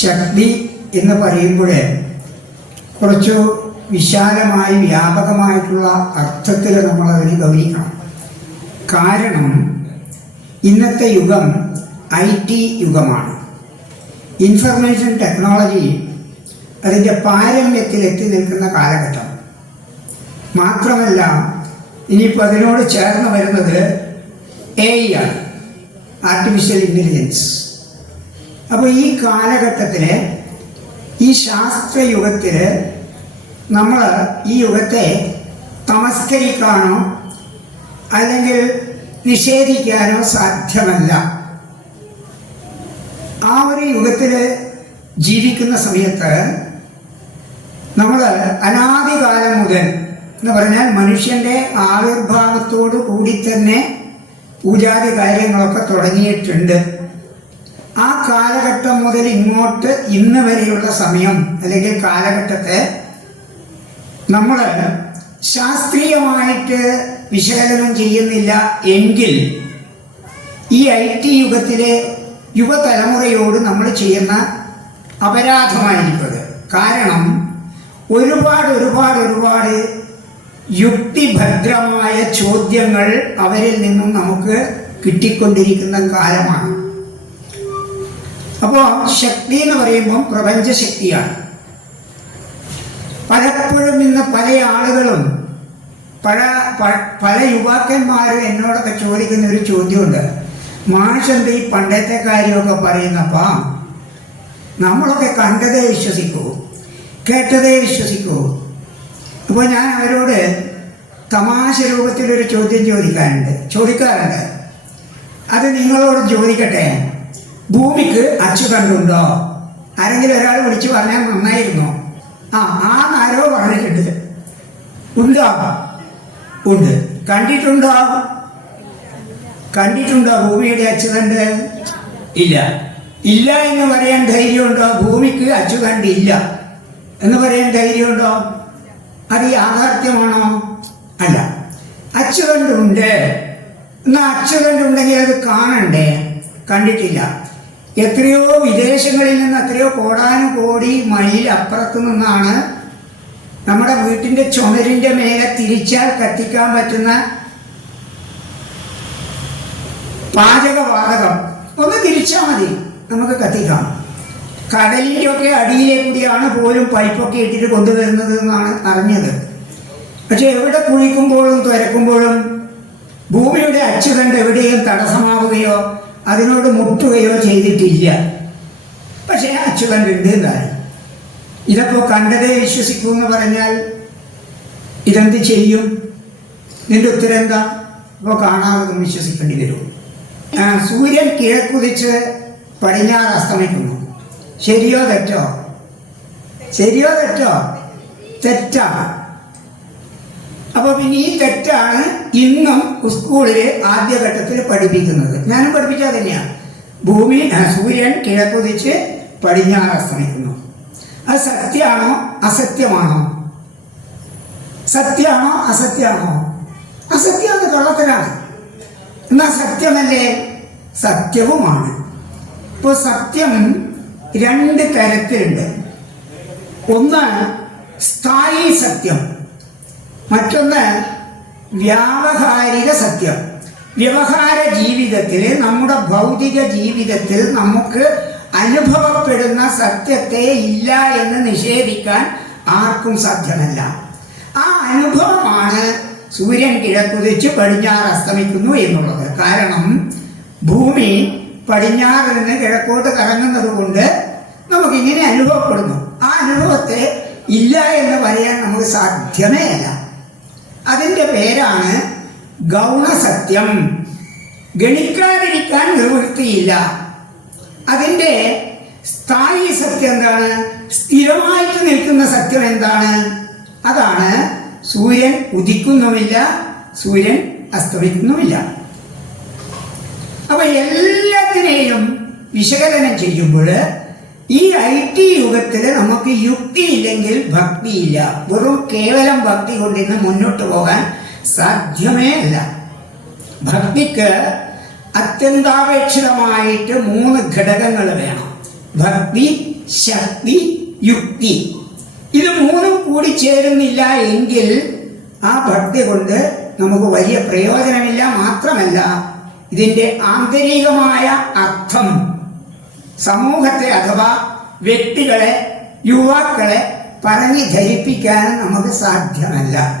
ശക്തി എന്ന് പറയുമ്പോൾ കുറച്ചു വിശാലമായി വ്യാപകമായിട്ടുള്ള അർത്ഥത്തിൽ നമ്മളതിനെ ഗൗനിക്കണം. കാരണം ഇന്നത്തെ യുഗം IT യുഗമാണ്. ഇൻഫർമേഷൻ ടെക്നോളജി അതിൻ്റെ പാരമ്യത്തിലെത്തി നിൽക്കുന്ന കാലഘട്ടം. മാത്രമല്ല ഇനിയിപ്പോൾ അതിനോട് ചേർന്ന് വരുന്നത് AI ആണ്, ആർട്ടിഫിഷ്യൽ ഇൻ്റലിജൻസ്. അപ്പോൾ ഈ കാലഘട്ടത്തിൽ ഈ ശാസ്ത്രയുഗത്തിൽ നമ്മൾ ഈ യുഗത്തെ തമസ്കരിക്കാനോ അല്ലെങ്കിൽ നിഷേധിക്കാനോ സാധ്യമല്ല. ആ ഒരു യുഗത്തിൽ ജീവിക്കുന്ന സമയത്ത് നമ്മൾ അനാദികാലം മുതൽ എന്ന് പറഞ്ഞാൽ മനുഷ്യൻ്റെ ആവിർഭാവത്തോടു കൂടി തന്നെ പൂജാതി കാര്യങ്ങളൊക്കെ തുടങ്ങിയിട്ടുണ്ട്. ആ കാലഘട്ടം മുതൽ ഇങ്ങോട്ട് ഇന്ന് വരെയുള്ള സമയം അല്ലെങ്കിൽ കാലഘട്ടത്തെ നമ്മൾ ശാസ്ത്രീയമായിട്ട് വിശകലനം ചെയ്യുന്നില്ല എങ്കിൽ ഈ IT യുഗത്തിലെ യുവതലമുറയോട് നമ്മൾ ചെയ്യുന്ന അപരാധമായിരിക്കുന്നത്. കാരണം ഒരുപാട് യുക്തിഭദ്രമായ ചോദ്യങ്ങൾ അവരിൽ നിന്നും നമുക്ക് കിട്ടിക്കൊണ്ടിരിക്കുന്ന കാലമാണ്. അപ്പോൾ ശക്തി എന്ന് പറയുമ്പം പ്രപഞ്ചശക്തിയാണ്. പലപ്പോഴും ഇന്ന് പല ആളുകളും പല യുവാക്കന്മാരും എന്നോടൊക്കെ ചോദിക്കുന്ന ഒരു ചോദ്യമുണ്ട്. മാഷെന്ത് ഈ പണ്ടത്തെ കാര്യമൊക്കെ പറയുന്നപ്പാ, നമ്മളൊക്കെ കണ്ടതേ വിശ്വസിക്കൂ, കേട്ടതേ വിശ്വസിക്കൂ. അപ്പോൾ ഞാൻ അവരോട് തമാശ രൂപത്തിലൊരു ചോദ്യം ചോദിക്കാറുണ്ട്. അത് നിങ്ങളോട് ചോദിക്കട്ടെ, ഭൂമിക്ക് അച്ചുതണ്ടുണ്ടോ? ആരെങ്കിലും ഒരാൾ വിളിച്ചു പറഞ്ഞാൽ നന്നായിരുന്നു. ആരോ പറഞ്ഞിട്ടുണ്ട്. ഉണ്ടോ? ഉണ്ട്. കണ്ടിട്ടുണ്ടോ ഭൂമിയുടെ അച്ചുതണ്ട്? ഇല്ല. ഇല്ല എന്ന് പറയാൻ ധൈര്യമുണ്ടോ? ഭൂമിക്ക് അച്ചുതണ്ടില്ല എന്ന് പറയാൻ ധൈര്യമുണ്ടോ? അത് യാഥാർത്ഥ്യമാണോ? അല്ല. അച്ചുതണ്ടുണ്ട്. എന്നാൽ അച്ചുതണ്ടുണ്ടെങ്കിൽ അത് കാണണ്ടേ? കണ്ടിട്ടില്ല. എത്രയോ വിദേശങ്ങളിൽ നിന്ന് എത്രയോ കോടാനുകോടി മൈൽ അപ്പുറത്തു നിന്നാണ് നമ്മുടെ വീട്ടിൻ്റെ ചുമരിൻ്റെ മേലെ തിരിച്ചാൽ കത്തിക്കാൻ പറ്റുന്ന പാചകവാതകം ഒന്ന് തിരിച്ചാൽ മതി, നമുക്ക് കത്തിക്കാം. കടലിൻ്റെയൊക്കെ അടിയിലെ കൂടിയാണ് പോലും പൈപ്പൊക്കെ ഇട്ടിട്ട് കൊണ്ടുവരുന്നത് എന്നാണ് അറിഞ്ഞത്. പക്ഷെ എവിടെ കുഴിക്കുമ്പോഴും തുരക്കുമ്പോഴും ഭൂമിയുടെ അച്ചുതണ്ട് എവിടെയും തടസ്സമാവുകയോ അതിനോട് മുട്ടുകയോ ചെയ്തിട്ടില്ല. പക്ഷേ അച്ചുതണ്ടുണ്ട് എന്നാണ്. ഇതൊക്കെ കണ്ടതേ വിശ്വസിക്കൂ എന്ന് പറഞ്ഞാൽ ഇതെന്ത് ചെയ്യും? നിന്റെ ഉത്തരം എന്താ? അപ്പോൾ കാണാതെ വിശ്വസിക്കേണ്ടി വരും. സൂര്യൻ കിഴക്കുതിച്ച് പടിഞ്ഞാറ് അസ്തമിക്കുന്നു. ശരിയോ തെറ്റോ? തെറ്റാണ്. അപ്പോൾ പിന്നെ ഈ തെറ്റാണ് ഇന്നും സ്കൂളിൽ ആദ്യഘട്ടത്തിൽ പഠിപ്പിക്കുന്നത്. ഞാനും പഠിപ്പിച്ചാൽ തന്നെയാണ്. സൂര്യൻ കിഴക്കുതിച്ച് പടിഞ്ഞാറ് അസ്തമിക്കുന്നു. അത് സത്യമാണോ അസത്യമാണോ? അസത്യമാണ്, കള്ളത്തരാണ്. എന്നാൽ സത്യമല്ലേ? സത്യവുമാണ്. ഇപ്പോൾ സത്യം രണ്ട് തരത്തിലുണ്ട്. ഒന്ന് സ്ഥായി സത്യം, മറ്റൊന്ന് വ്യാവഹാരിക സത്യം. വ്യവഹാര ജീവിതത്തിൽ, നമ്മുടെ ഭൗതിക ജീവിതത്തിൽ നമുക്ക് അനുഭവപ്പെടുന്ന സത്യത്തെ ഇല്ല എന്ന് നിഷേധിക്കാൻ ആർക്കും സാധ്യമല്ല. ആ അനുഭവമാണ് സൂര്യൻ കിഴക്കുതിച്ച് പടിഞ്ഞാറ് അസ്തമിക്കുന്നു എന്നുള്ളത്. കാരണം ഭൂമി പടിഞ്ഞാറ് നിന്ന് കിഴക്കോട്ട് കറങ്ങുന്നത് കൊണ്ട് നമുക്കിങ്ങനെ അനുഭവപ്പെടുന്നു. ആ അനുഭവത്തെ ഇല്ല എന്ന് പറയാൻ നമുക്ക് സാധ്യമേ അല്ല. അതിൻ്റെ പേരാണ് ഗൗണസത്യം. ഗണിക്കാതിരിക്കാൻ നിവൃത്തിയില്ല. അതിൻ്റെ സ്ഥായി സത്യം എന്താണ്? സ്ഥിരമായിട്ട് നിൽക്കുന്ന സത്യം എന്താണ്? അതാണ് സൂര്യൻ ഉദിക്കുന്നുമില്ല, സൂര്യൻ അസ്തമിക്കുന്നുമില്ല. അപ്പൊ എല്ലാത്തിനെയും വിശകലനം ചെയ്യുമ്പോൾ ഈ IT യുഗത്തിൽ നമുക്ക് യുക്തിയില്ലെങ്കിൽ ഭക്തിയില്ല. വെറും കേവലം ഭക്തി കൊണ്ടിന്ന് മുന്നോട്ട് പോകാൻ സാധ്യമേ അല്ല. ഭക്തിക്ക് അത്യന്താപേക്ഷിതമായിട്ട് 3 ഘടകങ്ങൾ വേണം. ഭക്തി, ശക്തി, യുക്തി. ഇത് മൂന്നും കൂടി ചേരുന്നില്ല എങ്കിൽ ആ ഭക്തി കൊണ്ട് നമുക്ക് വലിയ പ്രയോജനമില്ല. മാത്രമല്ല, ഇതിന്റെ ആന്തരികമായ അർത്ഥം സമൂഹത്തെ അഥവാ വ്യക്തികളെ, യുവാക്കളെ പറഞ്ഞ് ധരിപ്പിക്കാനും നമുക്ക് സാധ്യമല്ല.